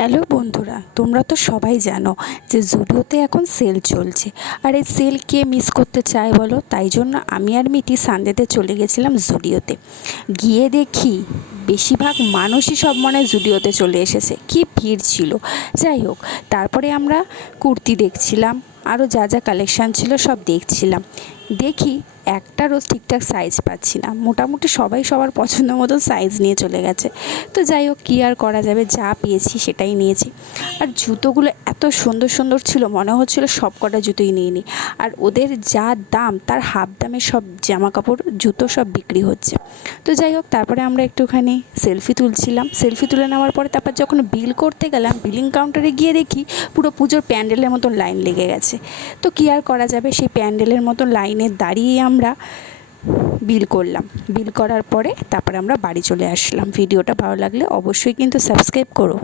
Hello বন্ধুরা, তোমরা তো সবাই জানো যে জুডিওতে এখন সেল চলছে। আর এই সেল কে মিস করতে চায় বলো? তাই জন্য আমি আর মিটি সানডেতে চলে গেছিলাম জুডিওতে। গিয়ে দেখি বেশিরভাগ মানুষই সব মনে জুডিওতে চলে এসেছে, কি ভিড় ছিল। যাই হোক, তারপরে আমরা কুর্তি দেখছিলাম, আরও যা যা কালেকশান ছিল সব দেখছিলাম। দেখি একটারও ঠিকঠাক সাইজ পাচ্ছি না। মোটামুটি সবাই সবার পছন্দ মতো সাইজ নিয়ে চলে গেছে। তো যাই হোক, কী আর করা যাবে, যা পেয়েছি সেটাই নিয়েছি। আর জুতোগুলো এত সুন্দর সুন্দর ছিল, মনে হচ্ছিলো সব কটা জুতোই নিয়ে নিই। আর ওদের যা দাম, তার হাফ দামে সব জামা কাপড় জুতো সব বিক্রি হচ্ছে। তো যাই হোক, তারপরে আমরা একটুখানি সেলফি তুলছিলাম। সেলফি তুলে নেওয়ার পরে তারপর যখন বিল করতে গেলাম, বিলিং কাউন্টারে গিয়ে দেখি পুরো পুজোর প্যান্ডেলের মতো লাইন লেগে গেছে। তো কী আর করা যাবে, সেই প্যান্ডেলের মতো লাইনে দাঁড়িয়ে আমরা বিল করলাম। বিল করার পরে তারপরে আমরা বাড়ি চলে আসলাম। ভিডিওটা ভালো লাগলে অবশ্যই কিন্তু সাবস্ক্রাইব করো।